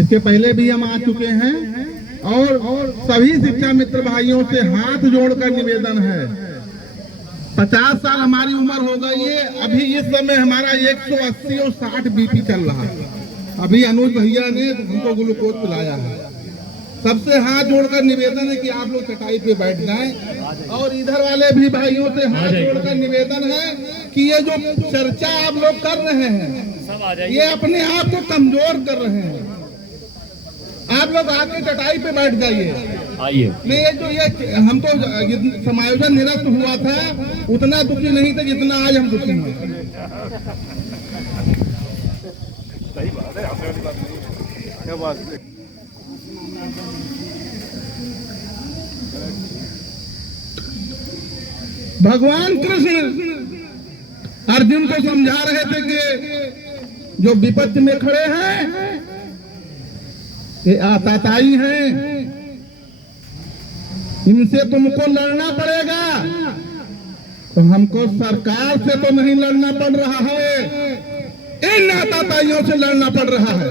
इसके पहले भी हम आ चुके हैं और सभी शिक्षा मित्र भाइयों से हाथ जोड़कर निवेदन है, 50 साल हमारी उम्र हो गई है, अभी इस समय हमारा 180 और 60 बीपी चल रहा है। अभी अनुज भैया ने हमको ग्लूकोज पिलाया है। सबसे हाथ जोड़कर निवेदन है कि आप लोग चटाई पे बैठ जाएं और इधर वाले भी भाइयों से हाथ जोड़कर निवेदन है कि ये जो चर्चा आप लोग कर रहे हैं ये अपने आप को कमजोर कर रहे हैं। आप लोग आके चटाई पे बैठ जाइए। नहीं ये जो ये हमको समायोजन निरस्त हुआ था उतना दुखी नहीं थे जितना आज हम दुखी हैं। सही बात है, आपने वाली बात नहीं, क्या बात है। भगवान कृष्ण अर्जुन को समझा रहे थे कि जो विपत्ति में खड़े हैं ये आताताई हैं, इनसे तुमको लड़ना पड़ेगा। तो हमको सरकार से तो नहीं लड़ना पड़ रहा है, इन आताताइयों से लड़ना पड़ रहा है।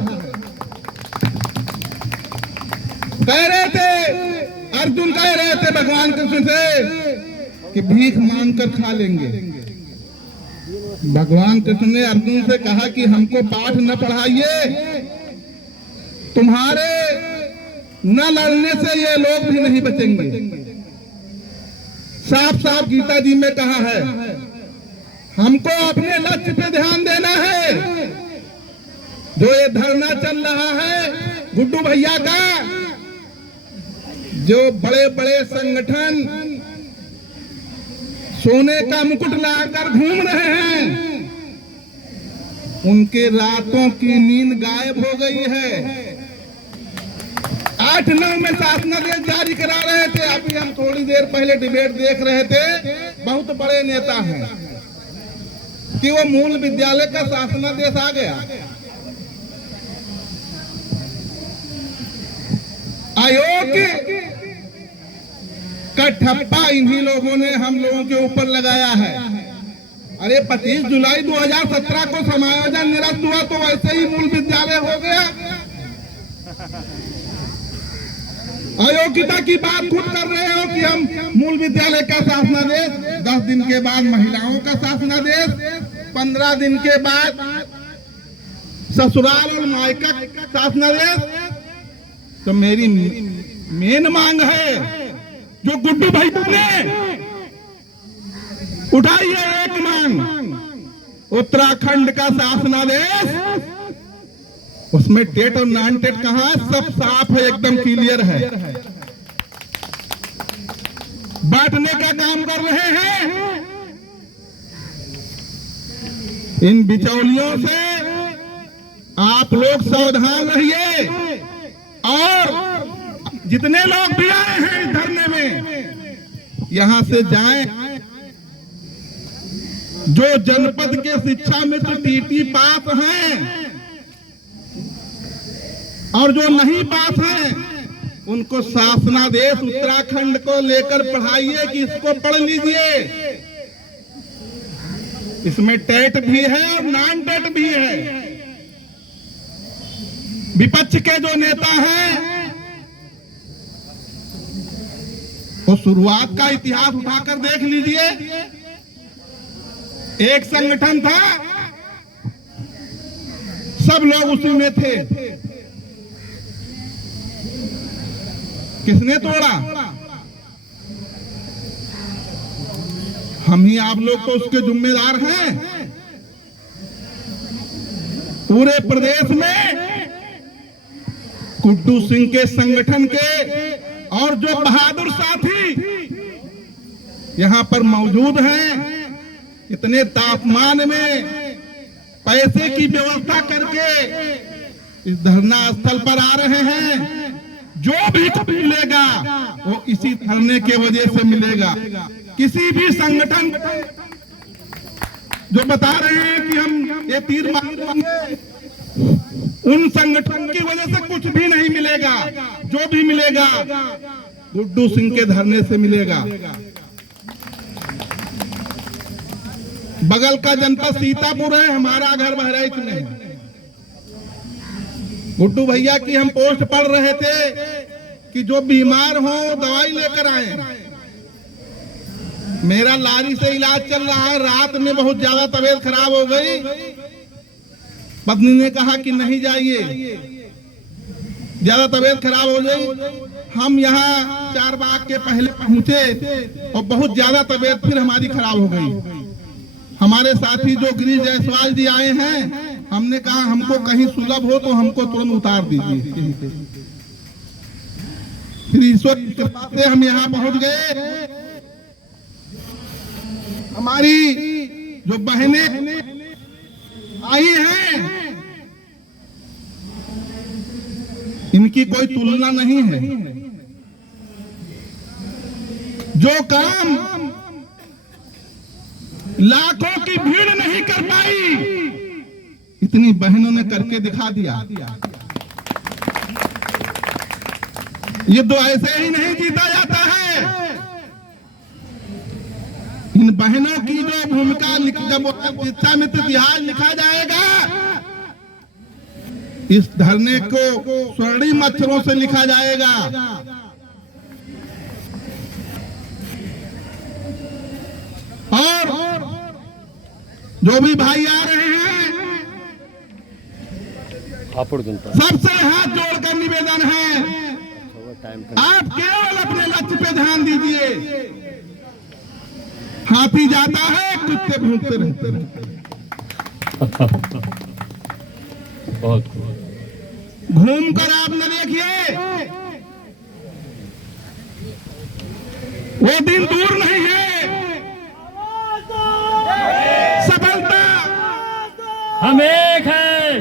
कह रहे थे अर्जुन, कह रहे थे भगवान कृष्ण से कि भीख मांग कर खा लेंगे। भगवान कृष्ण ने अर्जुन से कहा कि हमको पाठ न पढ़ाइए, तुम्हारे न लड़ने से ये लोग भी नहीं बचेंगे। साफ साफ गीता जी में कहा है हमको अपने लक्ष्य पे ध्यान देना है। जो ये धरना चल रहा है गुड्डू भैया का, जो बड़े बड़े संगठन सोने का मुकुट लाकर घूम रहे हैं उनके रातों की नींद गायब हो गई है। 8-9 में शासनादेश जारी करा रहे थे। अभी हम थोड़ी देर पहले डिबेट देख रहे थे, बहुत बड़े नेता हैं कि वो मूल विद्यालय का शासनादेश आ गया। आयोग का ठप्पा इन्हीं लोगों ने हम लोगों के ऊपर लगाया है। अरे 25 जुलाई 2017 को समायोजन निरस्त हुआ तो वैसे ही मूल विद्यालय हो गया। अयोग्यता की बात खुद कर रहे हो कि हम मूल विद्यालय का शासनादेश, 10 दिन के बाद महिलाओं का शासनादेश, 15 दिन के बाद ससुराल और मायका शासनादेश। तो मेरी मेन मांग है जो गुड्डू भाई ने उठाई है, एक मांग उत्तराखंड का शासनादेश, उसमें टेट और नॉन टेट कहां, सब साफ है, एकदम क्लियर है। बांटने का काम कर रहे हैं। इन बिचौलियों से आप लोग सावधान रहिए और जितने लोग भी आए हैं इस धरने में यहां से जाएं। जो जनपद के शिक्षा मित्र टीटी पास हैं और जो नहीं पास हैं उनको शासनादेश उत्तराखंड को लेकर पढ़ाइए कि इसको पढ़ लीजिए। इसमें टेट भी है और नॉन टेट भी है। विपक्ष के जो नेता हैं वो शुरुआत का इतिहास उठाकर देख लीजिए। एक संगठन था, सब लोग उसी में थे। किसने तोड़ा? हम ही आप लोग तो उसके जिम्मेदार हैं। पूरे प्रदेश में गुड्डू सिंह के संगठन के और जो बहादुर साथी यहां पर मौजूद हैं, इतने तापमान में पैसे की व्यवस्था करके इस धरना स्थल पर आ रहे हैं। जो भी मिलेगा वो इसी धरने के वजह से मिलेगा। किसी भी संगठन जो बता रहे हैं कि हम ये तीर मारेंगे, उन संगठन की वजह से कुछ भी नहीं मिलेगा। जो भी मिलेगा गुड्डू सिंह के धरने से मिलेगा। बगल का जनपद सीतापुर है, हमारा घर बहराइच में है। गुड्डू भैया की हम पोस्ट पढ़ रहे थे कि जो बीमार हो दवाई लेकर आए। मेरा लारी से इलाज चल रहा है, रात में बहुत ज्यादा तबीयत खराब हो गई। पत्नी ने कहा कि नहीं जाइए, ज्यादा तबीयत खराब हो गई। हम यहाँ 4 बाग के पहले पहुंचे और बहुत ज्यादा तबीयत फिर हमारी खराब हो गई। हमारे साथी जो गिरीश जायसवाल जी आए हैं, हमने कहा हमको कहीं सुलभ हो तो हमको तुरंत उतार दीजिए। फिर ईश्वर की कृपा से हम यहाँ पहुंच गए। हमारी जो बहनें आई हैं, इनकी कोई तुलना नहीं है। जो काम लाखों की भीड़ नहीं कर पाई, इतनी बहनों ने करके दिखा दिया। ये तो ऐसे ही नहीं जीता जाता है। इन बहनों की जो भूमिका जब शिक्षामित्र इतिहास लिखा जाएगा, इस धरने को स्वर्णिम अक्षरों से लिखा जाएगा। और जो भी भाई आ रहे हैं, सबसे हाथ जोड़कर निवेदन है, आप केवल अपने लक्ष्य पे ध्यान दीजिए। हाथी जाता है, कुत्ते भूखते रहते हैं। बहुत घूम कर आप न देखिए, वो दिन दूर नहीं है। सफलता हम एक हैं।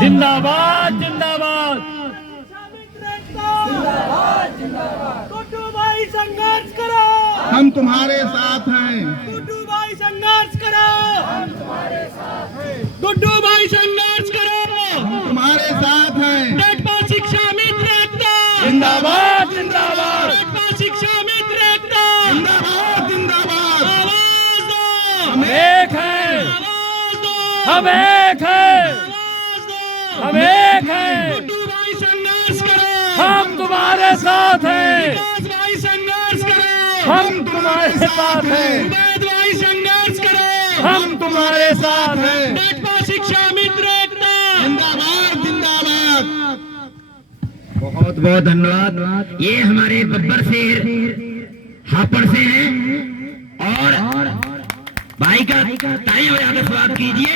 जिंदाबाद जिंदाबाद। गुड्डू भाई संघर्ष करो, हम तुम्हारे साथ हैं। गुड्डू भाई संघर्ष करो, हम तुम्हारे साथ हैं। गुड्डू भाई संघर्ष करो, हम तुम्हारे साथ हैं। डटपा शिक्षा मित्र एकता, जिंदाबाद जिंदाबाद। डटपा शिक्षा मित्र एकता, जिंदाबाद जिंदाबाद। आवाज दो, हम एक हैं। आवाज दो, हम एक हैं। आवाज दो। हम एक हैं। गुड्डू भाई संघर्ष करो, हम तुम्हारे साथ हैं। विकास भाई संघर्ष करो, हम तुम्हारे साथ हैं। उबैद भाई संघर्ष करो, हम तुम्हारे साथ हैं। डटपा शिक्षा मित्र एकता, जिंदाबाद जिंदाबाद। बहुत बहुत धन्यवाद। ये हमारे बब्बर शेर हापड़ से हैं और भाई का तालियां बजाकर स्वागत कीजिए।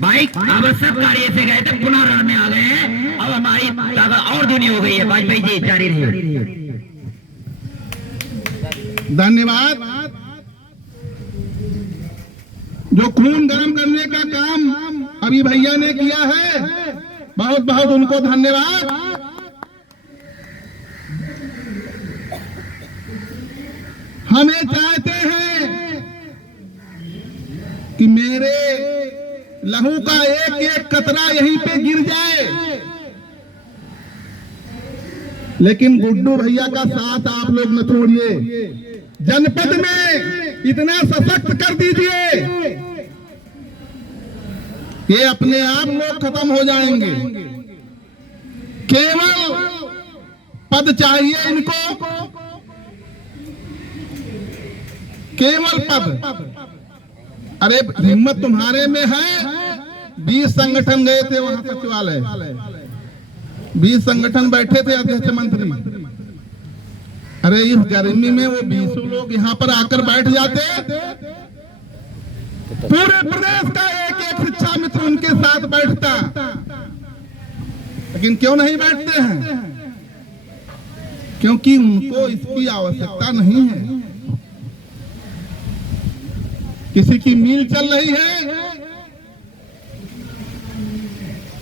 भाई आवश्यक कार्य से गए थे, पुनः रण में आ गए हैं। अब हमारी ताकत और दूनी हो गई है। वाजपेयी जी जारी रहिए। धन्यवाद। जो खून गर्म करने का काम अभी भैया ने किया है, बहुत बहुत उनको धन्यवाद। हम ये चाहते हैं कि मेरे लहू का एक एक कतरा यहीं पे गिर जाए, लेकिन गुड्डू भैया का साथ आप लोग न छोड़िए। जनपद में इतना सशक्त कर दीजिए, ये अपने आप लोग खत्म हो जाएंगे। केवल पद चाहिए इनको, केवल पद। अरे हिम्मत तुम्हारे में है। 20 संगठन गए थे वहां सचिवालय, 20 संगठन बैठे थे अध्यक्ष मंत्री। अरे इस गर्मी में वो 20 लोग यहाँ पर आकर बैठ जाते, पूरे प्रदेश का एक एक शिक्षा मित्र उनके साथ बैठता। लेकिन क्यों नहीं बैठते हैं? क्योंकि उनको इसकी आवश्यकता नहीं है। किसी की मील चल रही है,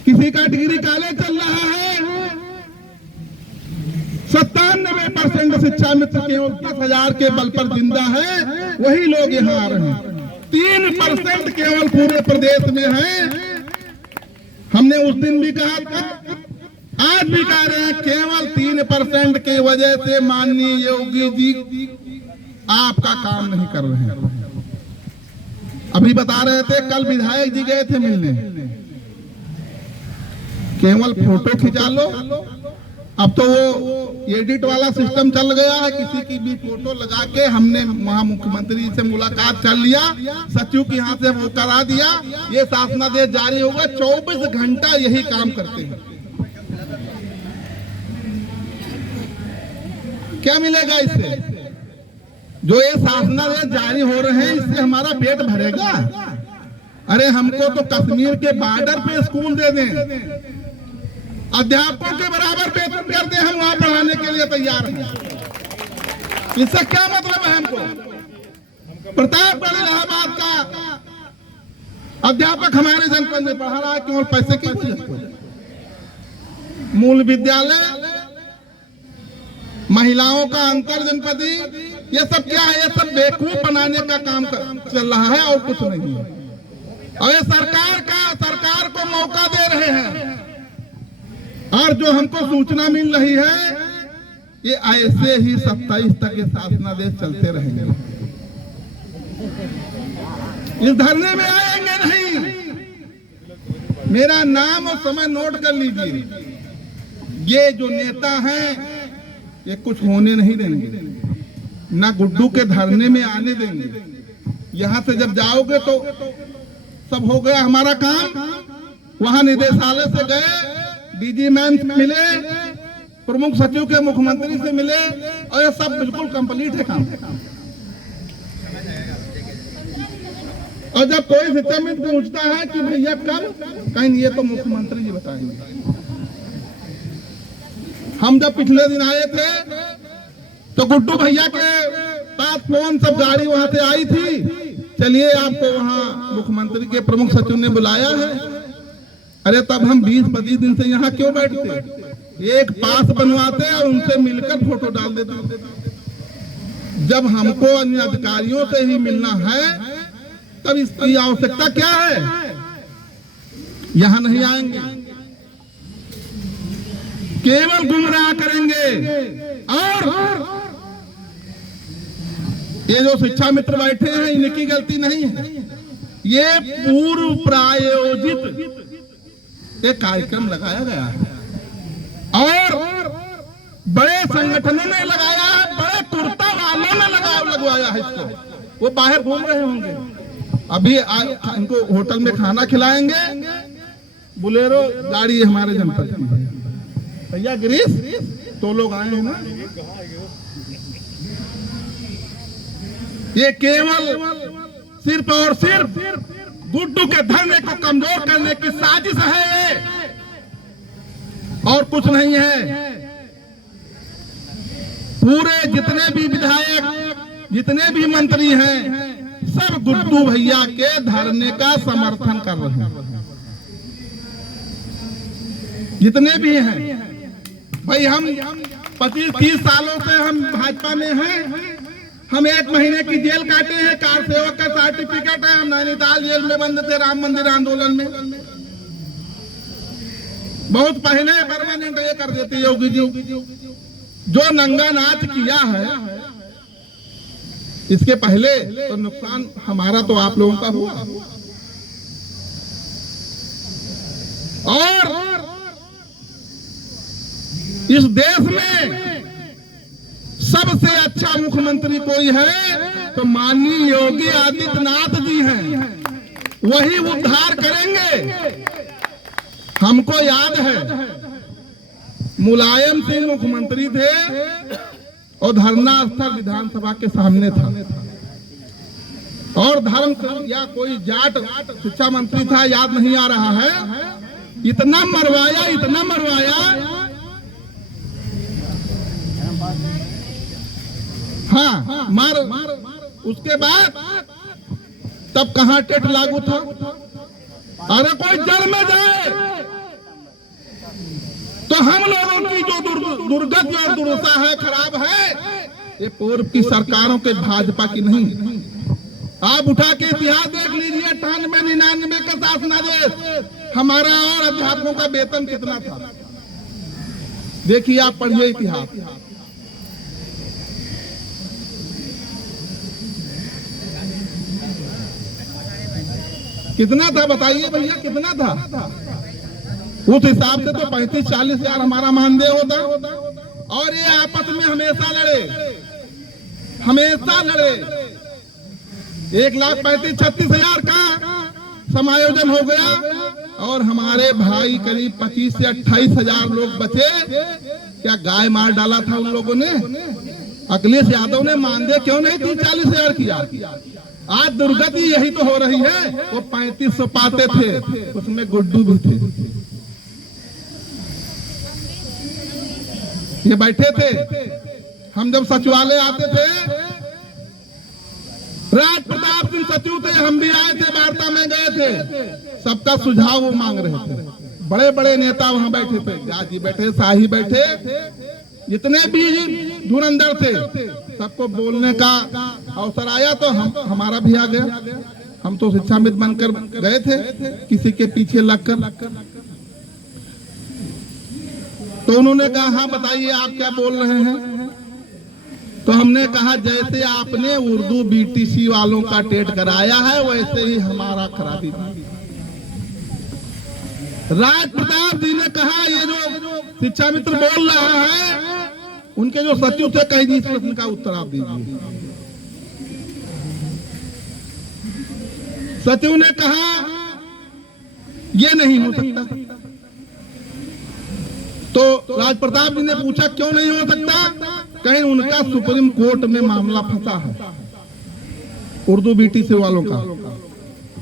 किसी का डिग्री कॉलेज चल रहा है। 97% शिक्षा मित्र केवल 10,000 के बल पर जिंदा है, वही लोग यहाँ आ रहे हैं। 3% केवल पूरे प्रदेश में है। हमने उस दिन भी कहा था, आज भी कह रहे हैं, केवल 3% की वजह से माननीय योगी जी आपका काम नहीं कर रहे हैं। अभी बता रहे थे, कल विधायक जी गए थे मिलने, केवल फोटो खिंचा लो। अब तो वो एडिट वाला सिस्टम चल गया है, किसी की भी फोटो लगा के हमने वहाँ मुख्यमंत्री से मुलाकात कर लिया, सचिव के यहाँ से वो करा दिया, ये शासनादेश जारी होगा। 24 घंटा यही काम करते हैं। क्या मिलेगा इससे? जो ये शासनादेश जारी हो रहे हैं इससे हमारा पेट भरेगा? अरे हमको तो कश्मीर के बॉर्डर पे स्कूल दे दें, अध्यापकों के बराबर वेतन कर दें, हम वहां पढ़ाने के लिए तैयार हैं। इससे क्या मतलब है हमको? प्रतापगढ़ इलाहाबाद का अध्यापक हमारे जनपद में पढ़ा रहा है केवल पैसे की वजह से। मूल विद्यालय, महिलाओं का अंतर जनपदी, ये सब क्या है? ये सब बेवकूफ बनाने का काम चल रहा है और कुछ नहीं है। और ये सरकार को मौका दे रहे हैं। और जो हमको सूचना मिल रही है ये ऐसे ही 27 तक ये शासनादेश चलते रहेंगे। इस धरने में आएंगे नहीं। मेरा नाम और समय नोट कर लीजिए। ये जो नेता हैं ये कुछ होने नहीं देंगे, ना गुड्डू के धरने में आने देंगे। यहाँ से जब जाओगे तो सब हो गया हमारा काम। वहां निदेशालय से गए, डीजी मैम मिले, प्रमुख सचिव के मुख्यमंत्री से मिले और ये सब बिल्कुल कंप्लीट है काम। और जब कोई शिक्षा मित्र पूछता है कि भैया कब, कहीं ये तो मुख्यमंत्री जी बताएंगे। हम जब पिछले दिन आए थे तो गुड्डू भैया के पास फोन सब गाड़ी वहां से आई थी, चलिए आपको वहां मुख्यमंत्री के प्रमुख सचिव ने बुलाया है। अरे तब हम 20-25 दिन से यहाँ क्यों बैठते? एक पास बनवाते और उनसे मिलकर फोटो डाल देते। जब हमको अन्य अधिकारियों से ही मिलना है तब इसकी आवश्यकता क्या है? यहाँ नहीं आएंगे, केवल गुमराह करेंगे। और ये जो शिक्षा मित्र बैठे हैं इनकी गलती नहीं है, ये पूर्व प्रायोजित एक कार्यक्रम लगाया गया है और बड़े संगठनों ने लगाया है, बड़े कुर्ता वालों ने लगवाया है इसको। वो बाहर घूम रहे होंगे, अभी इनको होटल में खाना खिलाएंगे। बुलेरो गाड़ी हमारे जनपद की है। भैया गिरीश तो लोग आए हैं ना। ये केवल सिर्फ और सिर्फ गुड्डू के धरने को कमजोर करने की साजिश है और कुछ नहीं है। पूरे जितने भी विधायक, जितने भी मंत्री हैं, सब गुड्डू भैया के धरने का समर्थन कर रहे हैं। जितने भी हैं भाई, हम 25-30 सालों से हम भाजपा में हैं। हम 1 महीने की जेल काटे हैं, कार सेवक का सर्टिफिकेट है। हम नैनीताल जेल में बंद थे राम मंदिर आंदोलन में। बहुत पहले परमानेंट ये कर देते योगी जी। जो नंगा नाच किया है इसके पहले तो नुकसान हमारा तो आप लोगों का हुआ। और इस देश में सबसे अच्छा मुख्यमंत्री कोई है तो माननीय योगी आदित्यनाथ जी हैं। वही उद्धार करेंगे। हमको याद है मुलायम सिंह मुख्यमंत्री थे और धरना स्थल विधानसभा के सामने था और धर्म या कोई जाट शिक्षा मंत्री था, याद नहीं आ रहा है। इतना मरवाया, इतना मरवाया। हाँ, मार उसके बाद तब कहां टेट लागू था। अरे कोई जड़ में जाए तो हम लोगों की जो दुर्गति और दुर्दशा है, खराब है, ये पूर्व की सरकारों के भाजपा की नहीं। आप उठा के इतिहास देख लीजिए। 98-99 का शासनादेश हमारा और अध्यापकों का वेतन कितना था, देखिए आप पढ़िए इतिहास। कितना था बताइए भैया, कितना था? उस हिसाब से तो 35-40 हजार हमारा मानदेय होता। और ये आपस में हमेशा लड़े। 1,35,36 हजार का समायोजन हो गया और हमारे भाई करीब 25 से 28 हजार लोग बचे। क्या गाय मार डाला था उन लोगों ने? अखिलेश यादव ने मानदेय क्यों नहीं 30-40 हजार किया? आज दुर्गति यही तो हो रही है। वो 3500 पाते थे, उसमें गुड्डू भी थे। ये बैठे थे, हम जब सचिवालय आते थे, राज प्रताप सिंह सचिव थे, हम भी आए थे, वार्ता में गए थे, सबका सुझाव वो मांग रहे थे। बड़े बड़े नेता वहां बैठे थे, गाजी बैठे, शाही बैठे, जितने भी धुरंधर थे, सबको बोलने का अवसर आया तो हमारा भी आ गया। हम तो शिक्षा मित्र बनकर गए थे, किसी के पीछे लगकर। तो उन्होंने कहा हाँ बताइए आप क्या बोल रहे हैं? तो हमने कहा जैसे आपने उर्दू बीटीसी वालों का टेट कराया है वैसे ही हमारा करा दीजिए। राज प्रताप जी ने कहा ये जो शिक्षा मित्र बोल रहा है, उनके जो सचिव थे, कहीं इस प्रश्न का उत्तर आप दीजिए। सचिव ने कहा ये नहीं हो सकता। तो राज प्रताप जी ने पूछा क्यों नहीं हो सकता? कहीं उनका सुप्रीम कोर्ट में मामला फंसा है उर्दू बीटीसी वालों का।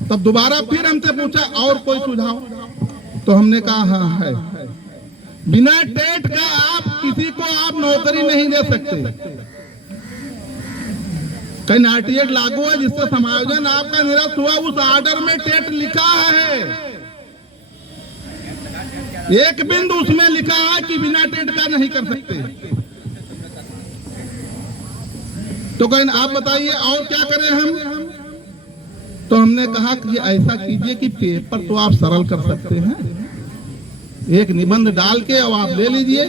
तब दोबारा फिर हमसे पूछा और कोई सुझाव? तो हमने कहा हाँ है। बिना टेट का आप किसी को आप नौकरी नहीं दे सकते। कहीं आरटीएट लागू है जिससे समायोजन आपका निरस्त हुआ, उस आर्डर में टेट लिखा है, एक बिंदु उसमें लिखा है कि बिना टेट का नहीं कर सकते। तो कहीं आप बताइए और क्या करें हम? तो हमने कहा कि ऐसा कीजिए कि पेपर तो आप सरल कर सकते हैं, एक निबंध डाल के और आप ले लीजिए,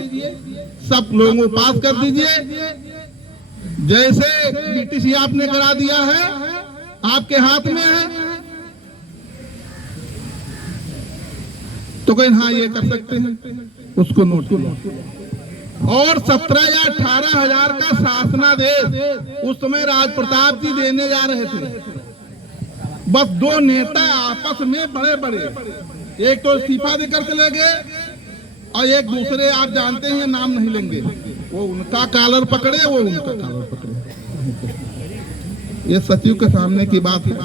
सब लोगों को पास कर दीजिए। जैसे बीटीसी आपने करा दिया है, आपके हाथ में है, तो कहीं हाँ ये कर सकते हैं, उसको नोट किया। और 17 या 18 हजार का शासनादेश उस समय राज प्रताप जी देने जा रहे थे। बस दो नेता आपस में बड़े बड़े, एक तो इस्तीफा देकर चले गए और एक दूसरे आप जानते हैं नाम नहीं लेंगे, वो उनका कॉलर पकड़े, वो उनका कॉलर पकड़े। ये सचिव के सामने की बात है।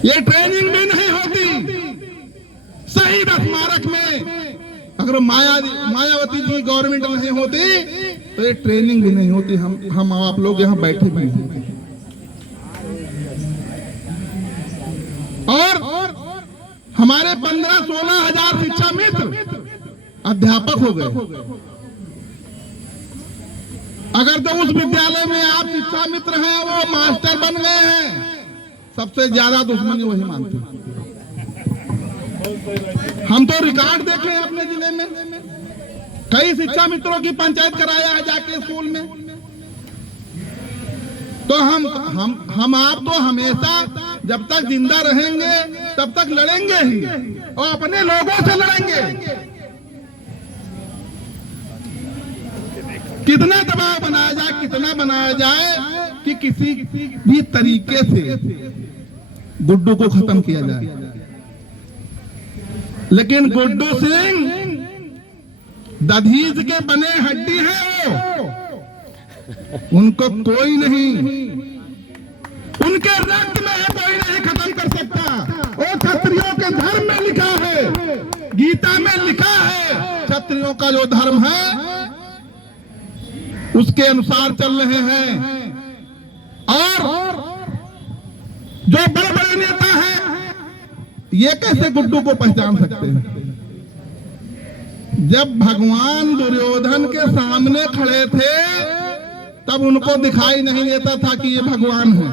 ये ट्रेनिंग भी नहीं होती। शहीद स्मारक में अगर मायावती जी गवर्नमेंट नहीं होती तो ये ट्रेनिंग भी नहीं होती। हम आप लोग यहाँ बैठे भी नहीं। और हमारे 15-16 हजार शिक्षा मित्र अध्यापक हो गए। अगर तो उस विद्यालय में आप शिक्षा मित्र हैं, वो मास्टर बन गए हैं, सबसे ज्यादा दुश्मनी वही मानते हैं। हम तो रिकॉर्ड देखे हैं अपने जिले में, कई शिक्षा मित्रों की पंचायत कराया है जाके स्कूल में। तो हम आप तो हमेशा जब तक जिंदा रहेंगे तब तक लड़ेंगे ही, और अपने लोगों से लड़ेंगे। कितना दबाव बनाया जाए, कितना बनाया जाए कि किसी भी तरीके से गुड्डू को खत्म किया जाए। लेकिन गुड्डू सिंह दधीज के बने हड्डी है, उनको कोई नहीं, उनके रक्त में है, कोई नहीं खत्म कर सकता। वो क्षत्रियों के धर्म में लिखा है, गीता में लिखा है, क्षत्रियों का जो धर्म है उसके अनुसार चल रहे हैं। और जो बड़े बड़े नेता हैं ये कैसे गुड्डू को पहचान सकते हैं? जब भगवान दुर्योधन के सामने खड़े थे तब उनको दिखाई नहीं देता था कि ये भगवान है।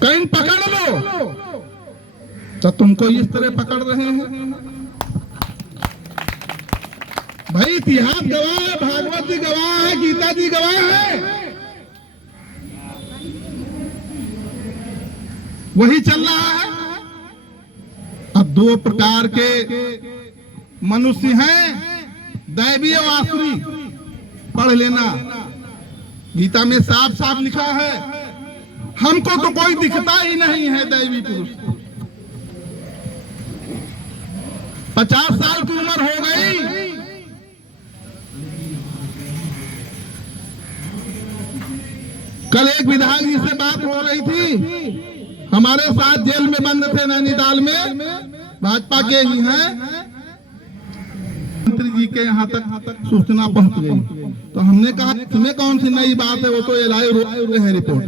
कहीं पकड़ लो तो तुमको इस तरह पकड़ रहे हैं। भाई इतिहास गवाह है, भागवत जी गवाह है, गीता जी गवाह है। वही चल रहा है। अब दो प्रकार के मनुष्य हैं, दैवीय और आसुरी। पढ़ लेना, गीता में साफ साफ लिखा है। हमको तो कोई दिखता ही नहीं है दैवी पुरुष। 50 साल की उम्र हो गई, कल एक विधायक जी से बात हो रही थी, हमारे साथ जेल में बंद थे नैनीताल में, भाजपा के ही हैं। मंत्री जी के यहाँ तक सूचना पहुंच गई, तो हमने कहा तुम्हें कौन सी नई बात है, वो तो एलआई है रिपोर्ट।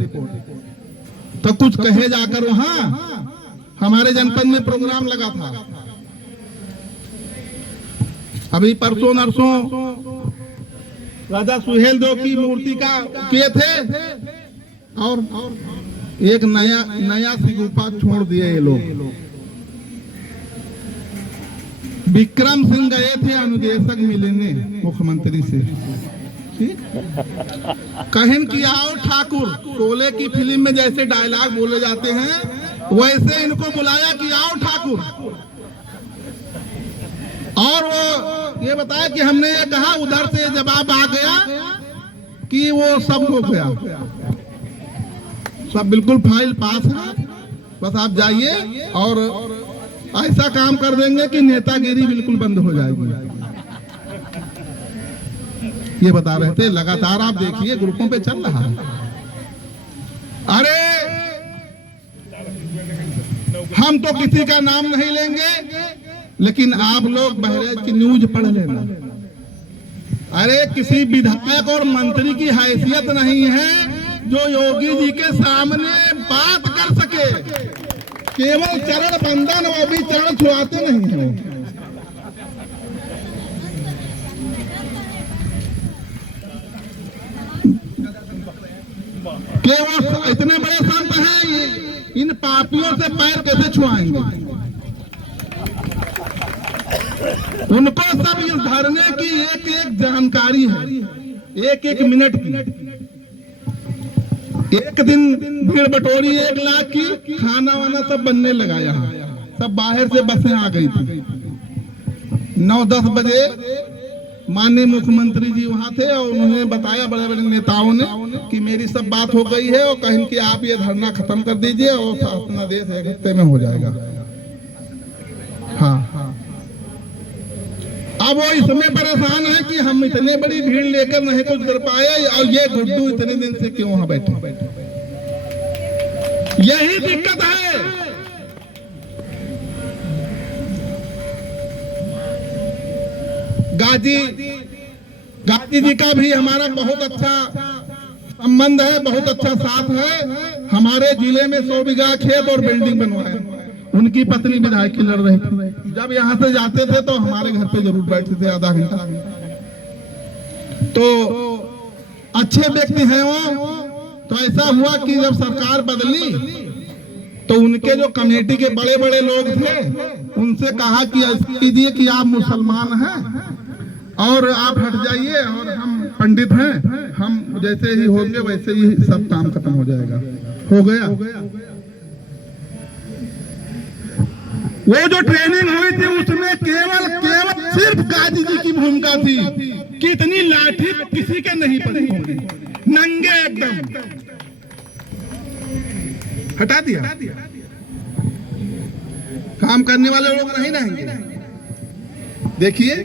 तो कुछ कहे जाकर वहां हमारे जनपद में प्रोग्राम लगा था। अभी परसों नरसों राजा सुहेलदेव की मूर्ति का किए थे, और एक नया सिगुफा छोड़ दिए ये लोग। विक्रम सिंह गए थे अनुदेशक मिलने मुख्यमंत्री से, कहन कि आओ ठाकुर, शोले की फिल्म में जैसे डायलॉग बोले जाते हैं वैसे इनको बुलाया कि आओ ठाकुर। और वो ये बताया कि हमने ये कहा, उधर से जवाब आ गया कि वो सब हो गया, सब बिल्कुल फाइल पास है, बस आप जाइए और ऐसा काम कर देंगे कि नेतागिरी बिल्कुल बंद हो जाएगी। ये बता रहे थे, लगातार आप देखिए ग्रुपों पे चल रहा है। अरे हम तो किसी का नाम नहीं लेंगे, लेकिन आप लोग बहराइच की न्यूज पढ़ लेना। अरे किसी विधायक और मंत्री की हैसियत नहीं है जो योगी जी के सामने बात कर सके। केवल चरण बंधन, वो भी चरण छुआते नहीं है। कि वो इतने बड़े संत हैं, इन पापियों से पैर कैसे छुआएंगे? उनको सब इस धरने की एक एक जानकारी है, एक एक मिनट की। एक दिन भीड़ बटोरी 1 लाख की, खाना वाना सब बनने लगा, यहाँ सब बाहर से बसें आ गई थी। 9-10 बजे माननीय मुख्यमंत्री जी वहां थे और उन्होंने बताया बड़े बड़े नेताओं ने कि मेरी सब बात हो गई है, और कहें कि आप ये धरना खत्म कर दीजिए और अपना देश 1 हफ्ते में हो जाएगा। हाँ, अब वो इसमें परेशान है कि हम इतने बड़ी भीड़ लेकर नहीं कुछ कर पाए, और ये गुड्डू इतने दिन से क्यों वहां बैठे। यही दिक्कत है। गाजी जी का भी हमारा बहुत अच्छा संबंध है, बहुत अच्छा साथ है। हमारे जिले में 100 बीघा खेत और बिल्डिंग बनवाए। उनकी पत्नी विधायक लड़ रही थी, जब यहाँ से जाते थे तो हमारे घर पे जरूर बैठते थे आधा घंटा। तो अच्छे व्यक्ति हैं वो। तो ऐसा हुआ कि जब सरकार बदली तो उनके जो कमेटी के बड़े बड़े लोग थे उनसे कहा कि ऐसा कीजिए कि आप मुसलमान हैं और आप हट जाइए, और हम पंडित हैं, हम जैसे ही होंगे वैसे ही सब काम खत्म हो जाएगा। हो गया। वो जो ट्रेनिंग हुई थी उसमें केवल सिर्फ गाजी जी की भूमिका थी कि इतनी लाठी किसी के नहीं पड़ी होगी, नंगे एकदम हटा दिया। काम करने वाले लोग नहीं रहेंगे। देखिए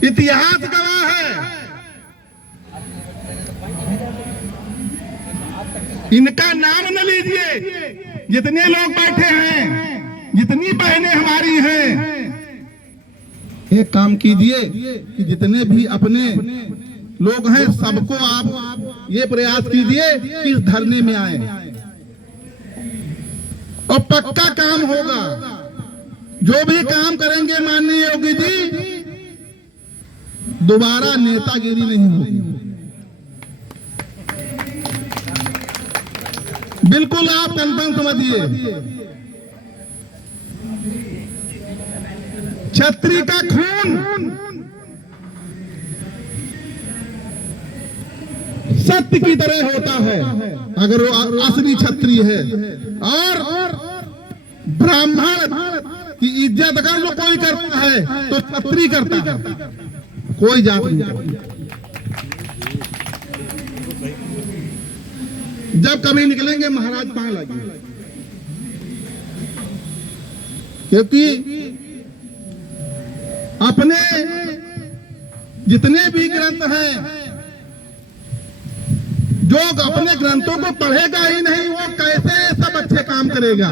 इतिहास गवाह है, इनका नाम न लीजिए। जितने लोग बैठे हैं, जितनी बहनें हमारी हैं, एक काम कीजिए कि जितने भी अपने लोग हैं सबको आप ये प्रयास कीजिए कि इस धरने में आए, और पक्का काम होगा। जो भी काम करेंगे माननीय योगी जी, दोबारा नेतागिरी नहीं होगी। बिल्कुल आप कंफर्म समझिए। छत्री का खून सत्य की तरह होता है अगर वो असली क्षत्रिय है। और ब्राह्मण की इज्जत अगर जो कोई करता है तो क्षत्रिय करता है, कोई जात नहीं करता। जब कभी निकलेंगे महाराज पाए लगे, क्योंकि अपने जितने भी ग्रंथ हैं, जो अपने ग्रंथों को पढ़ेगा ही नहीं वो कैसे सब अच्छे काम करेगा।